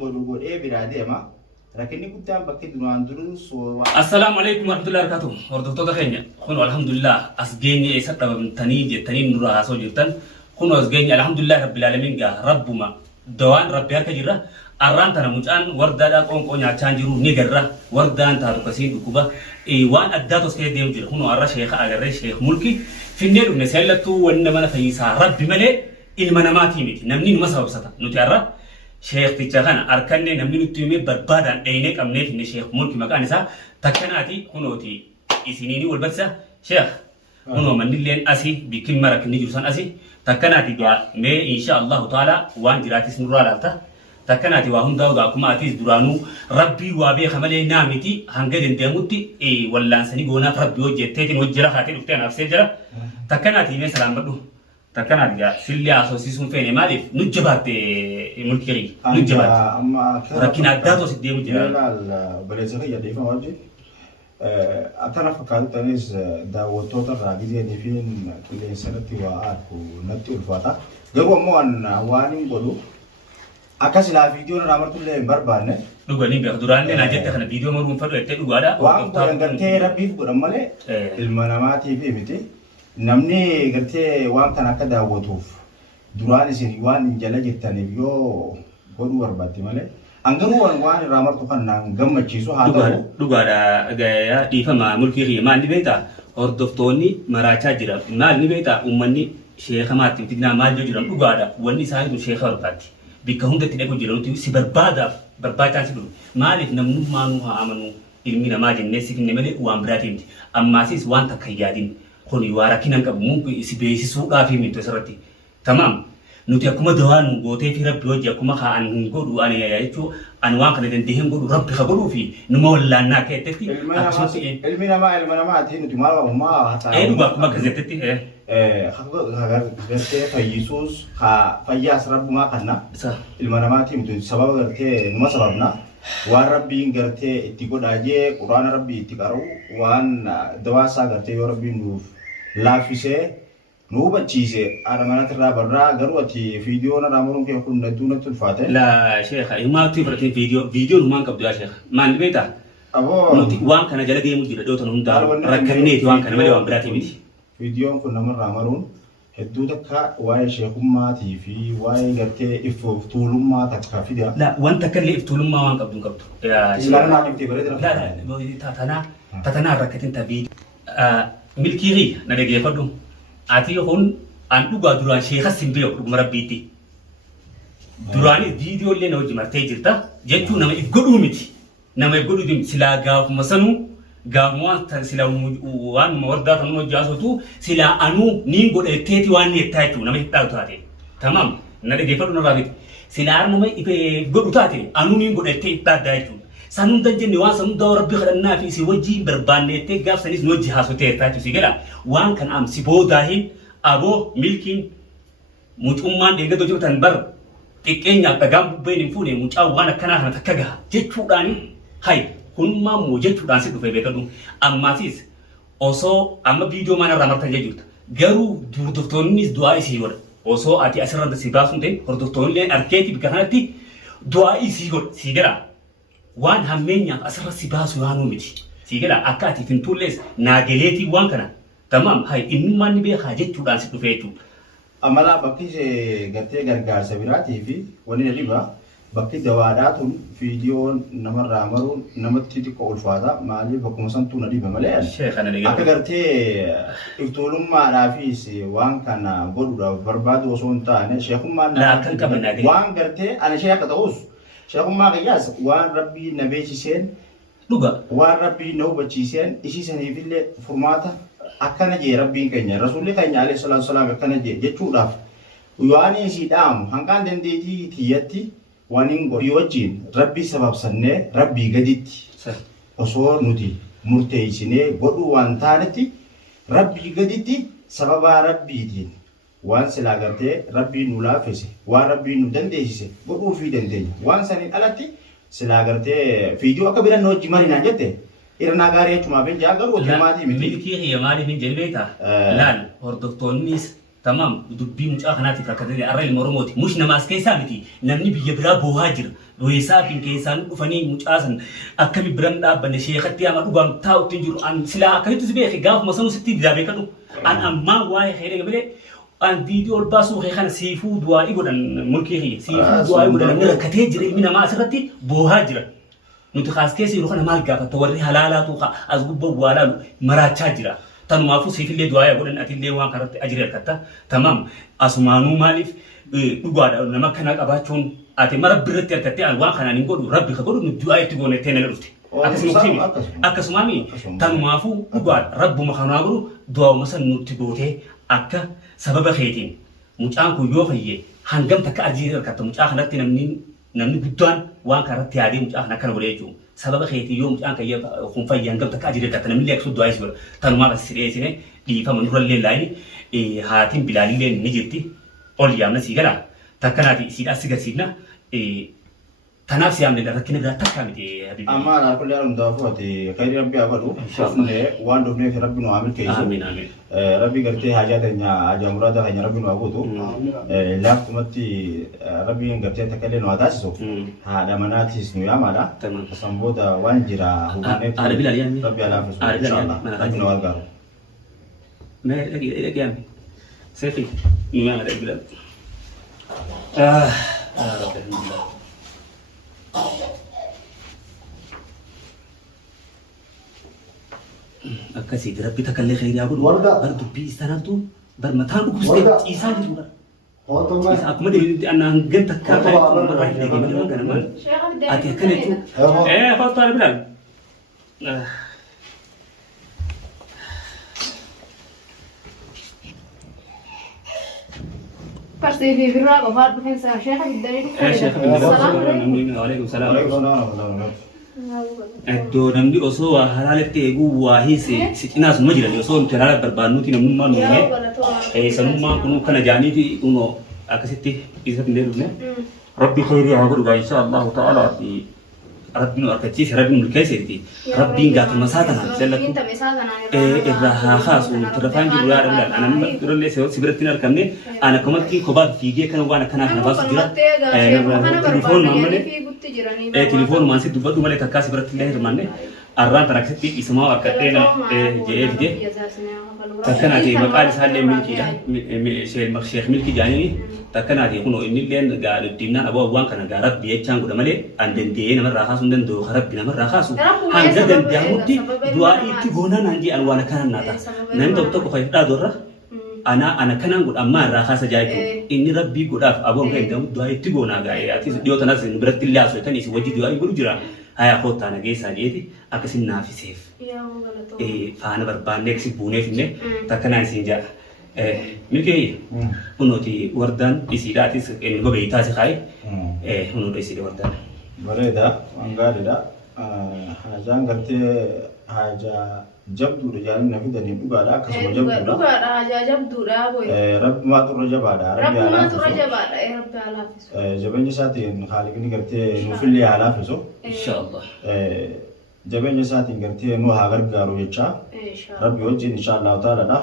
godhu biraadee ma rakkinni guddaan bakki duraan durus Assalamu alaikum warahmatullahi wabarakatuh. Hordoftoota keenya kun alhamdulillah as geenye isa dhabamtanii jettanii nurra haasoo jirtan kun as geenye alhamdulillah rabbil alamin ga rabbuma dawaan rabbi harka jirra arraan tana mucaan wardaadhaa qoonqoo nyaachaan jiru ni garra wardaan taatu kasiin dhukuba waan addaa tosee deemu jira kun arra sheekha agarree sheekh mulki finnee dhufne sellattuu wanna mana fayyisaa rabbi malee ilma namaatii miti namni numa sababsata nuti arra sheekh ticha kana arkanne namni nutti himee barbaadan dheyne qabneef inni sheekh mulki maqaan isaa takkanaati kunooti isiniini wal barsa sheekh kunoo mannilleen asii bikin marakinni jiru san asii takkanaati gaa mee insha allahu taala waan jiraatis nurraa laalta takkanaati waa hundaa gaa akkuma atiis duraanuu rabbii waa beeka malee naamiti hanga dandeemutti wallaansanii goonaaf rabbii hojjetteetiin hojjira haatee dhuftee anaafsee jira takkanaati mee salaamadhu takkanaati gaa sillee asoosiisuun feene maaliif nu jabaatte mulkirii nu jabaatte rakkina addaa toos deemu jira baleessa kiyya deefama wajjin akkana fakkaatanis daawwattoota irraa gizeenii fi qilleensanatti waa arku natti ulfaata garuu ammoo waan hin godhu akkas ilaa viidiyoon irraa martullee hin barbaanne dhuganii beeku duraallee naa jette kana viidiyoo maruun fadhu jettee dhugaadha waan godhan gartee rabbiif godhan malee ilma namaatiif miti namni gartee waan kana akka daawwatuuf duraan isin waan jala jirtaniif yoo godhuu barbaadde malee angaruu waan irraa martu kan naan gammachiisu haa ta'u dhugaadha dhiifama mulkii kiyya maal ni beektaa hordoftoonni maraachaa jira maal ni beektaa uummanni sheekha maatiin fidnaa maal jiran dhugaadha wanni isaaniitu sheekha barbaaddi bikka hundatti dhaqu jira nuti si barbaachaan si dhufu maaliif namnummaanuu haa amanuu ilmi namaa jennee si finne malee waan biraatii miti ammaasis waan takka hin yaadin kun waa rakkinan qabu munku si beeksisuudhaaf himtu asirratti tamaam nuti akkuma dawaan gootee fi rabbi hojii akkuma kaan godhu ani jechuun ani waan kana dandeehen godhu rabbi ka godhuu fi numa wallaannaa keessatti ilmi namaatiin nuti maal waamummaa haasa'aa dhugaa akkuma gazeettatti gartee fayyisuus fayyaas rabbumaa kanna ilma namaatiin nuti sababa gartee numa sababna waan rabbiin gartee itti godhaajee quraana rabbii itti qaru waan dawaasaa gartee yoo rabbiin nuuf laaffisee nu hubachiise aramanatti irraa barraa garuu ati viidiyoo na raamuun kee kun nattuu natti ulfaate la sheekha himaatti fudhatee viidiyoo numaan qabdu yaa sheekha maal beektaa nuti waan kana jala deemu jira dhootan hundaa rakkanneeti waan kana malee waan biraatii miti viidiyoon kun namarraa maruun hedduu takka waa'ee sheekummaatii fi waa'ee gartee iftuulummaa takka fida la waan takka illee iftuulummaa waan qabdu hin qabdu ilaalaa dhiftee bareedina tatanaa rakkatin tabii milkii na dhageeffadhu ati kun an dhugaa duraan sheekha simbeeku dhuguma rabbiitti duraanis viidiyoo illee na hojii martee jirta jechuu nama if godhuu miti nama if godhuu miti silaa gaafuma sanuu gaafuma waan silaa waan wardaa tanuu hojii haasotu silaa anuu niin godhatteeti waan ni jettaa jechuu nama hidhaa taate tamaam na dhageeffadhu narraa miti silaa nama godhu taate anuu niin godhattee hidhaa addaa jechuu sanuu dan jenne waan sanuu dawa rabbi kadhannaa fi si wajjii barbaanneettee gaaf sanis nu hojii haasotee jettaa jechuu si gala waan kan amsi boodaahin aboo milkiin mucummaan deeggatoo jirtan bar xiqqeenyaaf dhagaan bubbeen hin fuune mucaa waan akkanaa kana takka gaha jechuudhaan hay kunummaa moo jechuudhaan si dhufee beekadhu ammaasis osoo amma viidiyoo mana irraa martan jechuudha garuu hordoftoonnis du'aa isii godha osoo ati asirratti si baasuun ta'e hordoftoonnillee arkeetii bikka kanatti du'aa isii godha si gala waan hammeenyaaf asirra si baasu yaanuu miti si gala akka ati fintuullees naageleetii waan kana tamam hay innummaan ni beekaa jechuudhaan si dhufee jechuudha. Amala bakki gartee gargaarsa biraatii fi wanni dhibaa bakki dawaadhaatuun viidiyoon namarraa maruun namatti xiqqoo ulfaata maaliif bakkuma santuu na dhiba malee akka gartee iftuulummaadhaafis waan kana godhuudhaaf barbaadu osoo hin taane sheekummaan waan gartee ani shee akka ta'us sheekummaa qiyyaas waan rabbii na beeksiseen dhuga waan rabbii na hubachiiseen isiisaniifillee furmaata akkana jee rabbiin keenya rasuulli keenya alayhi salaatu wasalaam akkana jee jechuudhaaf waan isii dhaamu hanqaan dandeetii tiyyatti waan hin godhu wajjin rabbii sababsannee rabbii gaditti osoo nuti murteessinee godhuu waan taanetti rabbii gaditti sababaa rabbiitiin waan silaa gartee rabbii nu laaffise waan rabbii nu dandeessise godhuu fi dandeenya waan saniin alatti silaa gartee viidiyoo akka biran hojii marinaan jette irna gaarii jechuudha been jaa garuu otomaatii miti milkii hiyya maaliif hin jedhu beektaa laal hordoftoonnis تمام دبي مش أخناتي فكذا أرى المرموتي مش نماس كيسا بتي نمني بيجبرا بوهاجر ويسا بين كيسان وفني مش أصلا أكمل برند أبن شيخ تيام أدوغام تاو تنجر أن سلا كيف تسبيه خجاف مثلا ستي دابي كده أن أما واي خير قبله أن فيديو الباسو خيخان سيفو دوا يقول أن ملكي هي سيفو دوا يقول أن من كتير من ما سرتي بوهاجر نتخاص كيسي يروحنا مالك فتوري حلالات وخا أزقب بوالا مراتشاجرا تنو مافو سيف اللي دوايا يقول أن أتي اللي وان كرت أجري الكتا تمام أسمانو مالف دعاء لما كان أباچون أتي مرة برت الكتا الوان كان نقول ربي خبرو ندعاء تقول نتين الرفتي أكسمامي تنو مافو دعاء رب مخناغرو دعاء مثلا نتبوته أكا سبب خيتين مجانكو يوفيه هنجم تك أجري الكتا مجان نتي نمني بدوان وان كرت تياري مجان نكنا وليجو سبب خيتي يوم أنك يب خنفا ينقل تكاجر تكنا من ليك سود دوايس بر تنما بسريسينه دي فمن رول لين هاتين بلالي لين نجتي أول يوم نسيجرا تكنا سيدا سيجنا تنافسي عمل لكن إذا تكامل حبيبي أما أنا كل يوم دافوتي خير ربي أقوله شوفنا وان دفنه في ربنا وعمل كيسو آمين آمين ربي قرتي حاجاتنا حاجة مرادة هني ربنا وعبوده لا كمتي ربي قرتي تكلم واداسو هذا مناتي سنو يا مالا تمام سامبودا وانجرا هو نت عربي لا يعني ربي على فسو إن شاء الله ربنا وعقاره ما لقي يعني سيفي ما عربي لا رب العالمين أكاسي ربي تكلم خير يا أبو برضو بيستنادو برمتان بكوستي إيسان جدولا إيسان أكمل دي أنا جنت كافة مرة هيك ما كان ما أتي كنتو خلاص طالب بلال Pasti vivrà a far pensa a Sheikh Abdallah. Sheikh Abdallah عليكم السلام أدو نمدي أسوا هلالك تيجو واهي سيناس مجرى يسون ترى بربانوتي نمما نومه سنوما كنو كنا جاني في كنو أكسيتي إذا بندرنا ربي خير يا رب إن شاء الله تعالى في ربي أركتيس ربي ملكسيتي ربي قات مساتنا سلكو إذا خاص وترفعين جوا ربنا أنا نقول لي سبرتنا الكمنة أنا كمان كي خبر فيجي كانوا وانا كنا نباس جرا تليفون مامني تليفون مانسي دوبا مالك كاس سبرتنا هرمانة أران تراكسي اسمه أركتنا جي تكنا دي مقال سالي ملكي شيخ ملكي جاني تكنا دي كنو إني لين قال الديننا أبو أبوان كنا قارب بيجان قد مالي عندن دي نمر راخاسون دن دو خرب بنا مر راخاسو هنجا دن دهمتي دعائي تقولنا نجي ألوانا كنا ناتا نم دكتور بخير دورة أنا كنا نقول أما راخاس جايكو إني ربي قد أف أبو غير دم دعائي تقولنا جاي أتي ديو تناس نبرت الله سوى تاني سوى جدي دعائي بروجرا هاي أخوت أنا جاي ساليتي أكسين نافي سيف فأنا بربانك سبوني فيني تكنا نسيجا ملكي هنوتي وردان إسيراتي إنه بيتاسي خاي هنوتي إسير وردان بريدا وانغاردا حاجان قرتي حاجة جبدو رجال نفيد أن يبقى لا كسم جبدو لا حاجة جبدو لا بوي رب ما ترجع بعد رب ما ترجع بعد رب على فيسو جبني ساتين خالقني قرتي نفلي على فيسو إن شاء الله جبني ساتين قرتي نو هاجر قارو يجا ربي وجه إن شاء الله تعالى لا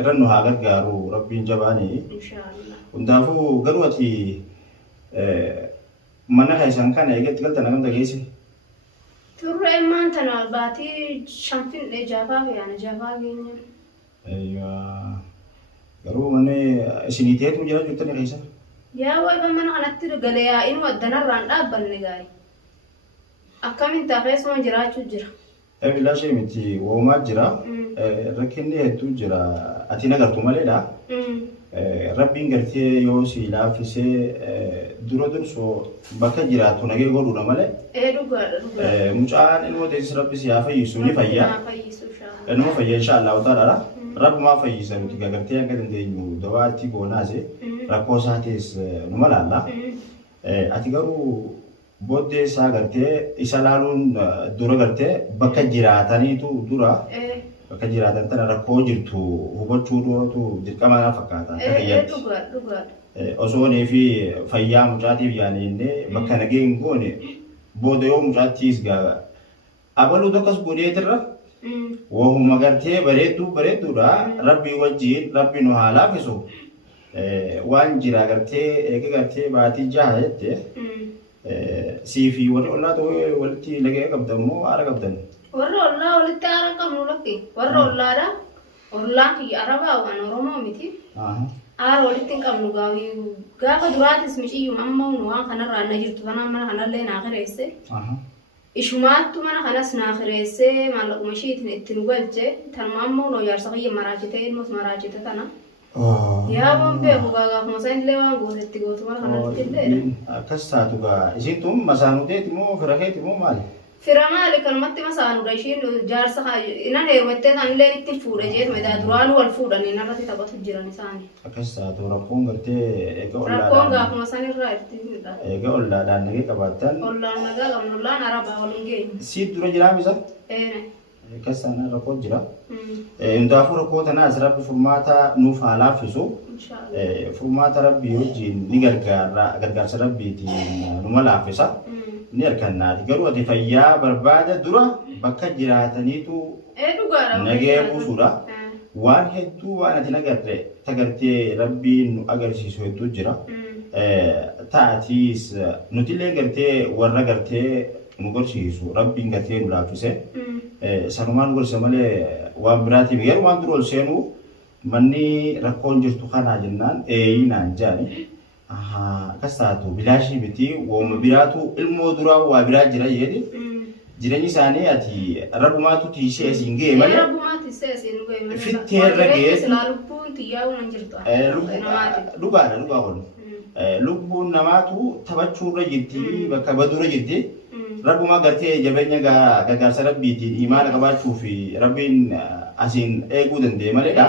إرنو هاجر قارو ربي جباني إن شاء الله وندافو قروتي mana kaisan kan ya gitu kan tanam tak isi. Turun emang tanah bati campur le Java ya na Java gini. Iya, kalau mana sini tiap tu jalan juta ni kaisan. Ya, wah kan mana anak tu galaya ini wad dana randa bal negari. Akka min tafe semua jira cujira. Bila sih miti, wama jira, rakin dia tu jira, atina gartu maleda. Rabbiin gartee yoo si laaffisee dura durso bakka jiraattu nagee godhuudha malee. Dhugaadha. Mucaan ilmoo teessis rabbi si haa fayyisu ni fayyaa. Nama fayyaa inshaallah ta'aadha. Rabbi maa fayyisa nuti gartee akka dandeenyu dawaatti goonaase rakkoo isaatis numa laalla. Ati garuu booddee isaa gartee isa laaluun dura gartee bakka jiraataniitu dura. Bakka jiraatan tana rakkoo jirtu hubachuudhootu dirqama naa fakkaata. Osoo fi fayyaa mucaatiif yaaninnee bakka nageen goone booda yoo mucaattiis gaa abaluu tokkos godheetirra Wahuma gartee bareedduudha rabbii wajjin rabbi nu haa laafisu waan jira gartee eega gartee baatii jaha jette siifi warri ollaa ta'uu walitti lagee qabdan moo haara qabdan? Warra ollaa walitti haara qabnu lakki warra ollaadha ollaan kiyya arabaa waan oromoo miti haara walitti hin qabnu gaafa duraatis mishiyyuma amma waan kanarraa na jirtu kanaan mana kanallee naa kireesse ishumaattu mana kanas naa kireessee maallaquma ishiitiin ittiin galche tanuma ammoo noo jaarsa kiyya maraachite ilmus maraachite tana yaa waan beeku gaafuma san illee waan gootetti gootu mana kanatti illee akkas taatu gaa isin tun masaanuteeti moo fira keeti moo maali? Fira maali kanumatti masaanuudha ishiin jaarsa inan heerumattee isaan illee itti fuudha jeetuma daa duraan wal fuudhanii narratti taphatu jiran isaanii. Akkas taatu rakkoon gartee eega ollaadhaan. Rakkoon gaafuma san irraa ittiin. Eega ollaadhaan nagee qabaattan. Ollaan nagaa qabnu ollaan arabaa waliin geenye. Siit dura jiraa misa? Akkas taanaan rakkoo jira. Hundaafuu rakkoo tanaas rabbi furmaata nuuf haa laaffisu. Furmaata rabbii wajjin ni gargaarsa rabbiitiin numa laaffisa. Ni argannaati garuu ati fayyaa barbaada dura bakka jiraataniitu nagee buusuudha waan hedduu waan ati tagartee rabbiin nu agarsiisu hedduu jira taatiis nutillee gartee warra gartee nu gorsiisu rabbiin gartee nu laaffise sanumaan gorsa malee waan biraatiif yeroo waan dura ol seenu manni rakkoon jirtu kanaa jennaan naan jaani akkas taatu bilaashii miti wooma biraatu ilmoo duraa waa biraa jira jedhe jireenyi isaanii ati rabbumaatu tiisee asiin ga'e malee rabbumaatu tiisee asiin ga'e malee fitteerra ga'e lubbuun xiyyaa'uu nan jirtu dhugaa kun lubbuun namaatu taphachuurra jirti bakka baduurra jirti rabbumaa gartee jabeenya gargaarsa rabbiitiin imaana qabaachuu fi rabbiin asiin eeguu danda'e maleedha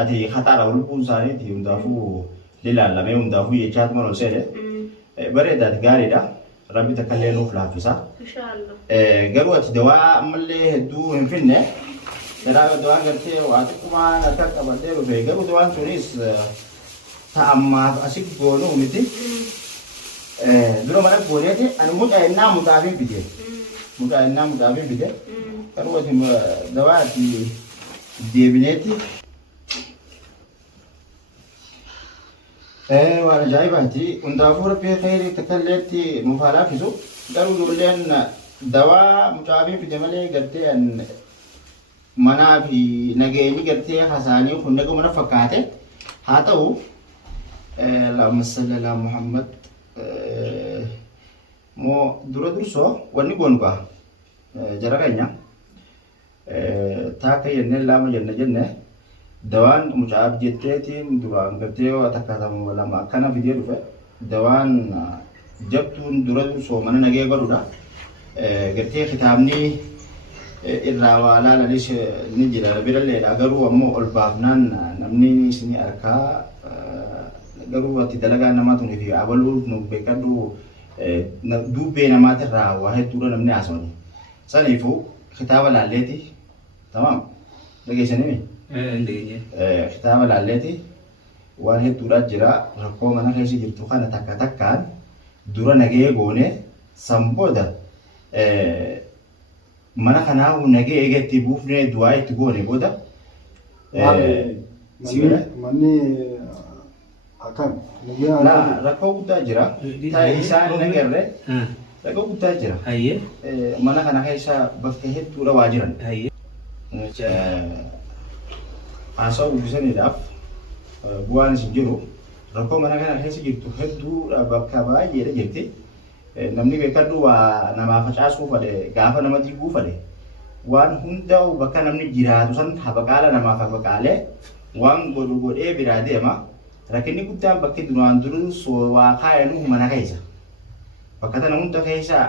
ati hataadha lubbuun isaaniiti hundaafuu lilaallamee hundaafuu jechaatu mana ol seene bareedaati gaariidha rabbi takkallee nuuf laaffisa garuu ati dawaa ammallee hedduu hin finne dawaan gartee waa xiqqummaan akka qabadhee dhufe garuu dawaan sunis ta'ammaaf asit goonuu miti dura mana gooneeti ani mucaa'innaa mucaafiin fide garuu ati dawaa ati deebineeti waan ajaa'ibaati hundaafuu rabbii khayrii takkalleetti nuuf haa laaffisu garuu ijoolleen dawaa mucaafiin fide malee gartee manaa fi nageenyi gartee hasaanii kun naguma na fakkaate haa ta'u Allahumma salli ala Muhammad moo dura dursoo wanni goonu jara keenya taakka jennee laama jenne dawaan mucaaf jetteetiin duraan gartee waa takkaatamu lama akkana fidee dhufe dawaan jabtuun dura dursoo mana nagee godhudha gartee kitaabni irraa waa laalanis ni jira biralleedha garuu ammoo ol baafnaan namni isin arkaa garuu ati dalagaa namaa tunii fi abaluu nu beekadhu dubbee namaatirraa waa hedduudha namni haasawani saniifuu kitaaba laalleeti tamam dhageessanimi kitaaba laalleeti waan hedduudha jira rakkoo mana keessa jirtu kana takkaan dura nagee goone san booda mana kanaa nagee eegetti buufnee du'aa itti goone booda manni akan rakkoo guddaa jira ta'e isaan nagarre rakkoo guddaa jira mana kana keessa bakka hedduudha waa jiran haasawaa guddisaniidhaaf bu'aan isin jiru rakkoo mana kana keessa jirtu hedduudha bakka baay'eedha jirti namni beekadhu waa namaa facaasuu fedhe gaafa nama diiguu fedhe waan hundaa'u bakka namni jiraatu san habaqaala namaaf habaqaalee waan godhee biraa deema rakkinni guddaan bakki duraan duruu waa kaayanu mana keessa bakka tana hunda keessa